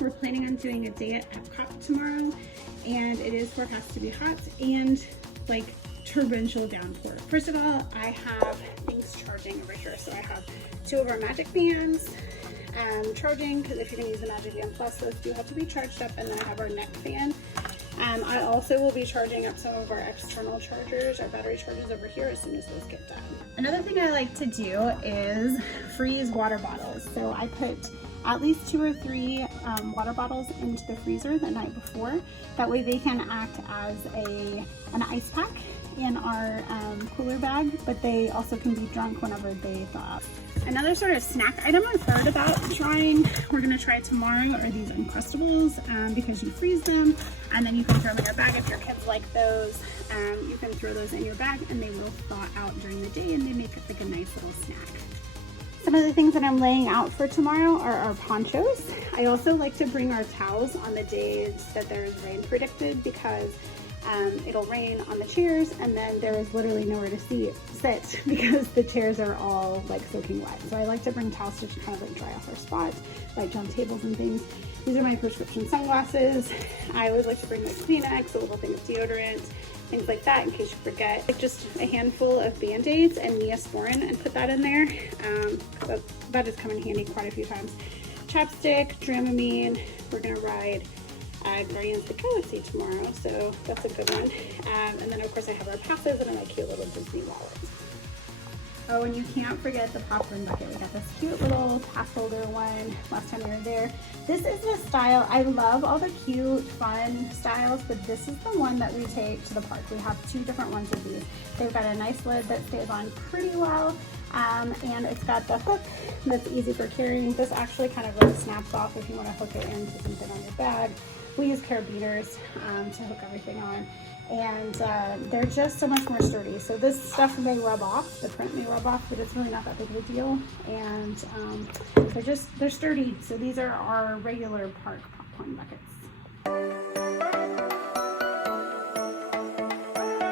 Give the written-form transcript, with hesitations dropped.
We're planning on doing a day at Epcot tomorrow, and it is forecast to be hot and like torrential downpour. First of all, I have things charging over here. So I have two of our Magic Bands charging, because if you're going to use the Magic Band Plus, those do have to be charged up. And then I have our neck fan. I also will be charging up some of our external chargers, our battery chargers over here as soon as those get done. Another thing I like to do is freeze water bottles. So I put at least 2 or 3 water bottles into the freezer the night before. That way they can act as an ice pack in our cooler bag, but they also can be drunk whenever they thaw. Another sort of snack item I've heard about trying, we're gonna try tomorrow, are these Uncrustables, because you freeze them and then you can throw them in your bag. If your kids like those, you can throw those in your bag and they will thaw out during the day and they make it like a nice little snack. Some of the things that I'm laying out for tomorrow are our ponchos. I also like to bring our towels on the days that there's rain predicted, because it'll rain on the chairs and then there is literally nowhere to sit because the chairs are all like soaking wet. So I like to bring towels to kind of like dry off our spots, like on tables and things. These are my prescription sunglasses. I always like to bring my Kleenex, a little thing of deodorant, things like that in case you forget. Like just a handful of Band-Aids and Neosporin and put that in there. That has come in handy quite a few times. Chapstick, Dramamine. We're gonna ride Guardians of the Galaxy tomorrow, so that's a good one. And then of course I have our passes and my cute little Disney wallet. Oh, and you can't forget the popcorn bucket. We got this cute little pass holder one last time we were there. This is the style. I love all the cute, fun styles, but this is the one that we take to the park. We have 2 different ones of these. They've got a nice lid that stays on pretty well, and it's got the hook that's easy for carrying. This actually kind of like snaps off if you want to hook it into something on your bag. We use carabiners to hook everything on, and they're just so much more sturdy. So this stuff may rub off, the print may rub off, but it's really not that big of a deal, and they're sturdy. So these are our regular park popcorn buckets.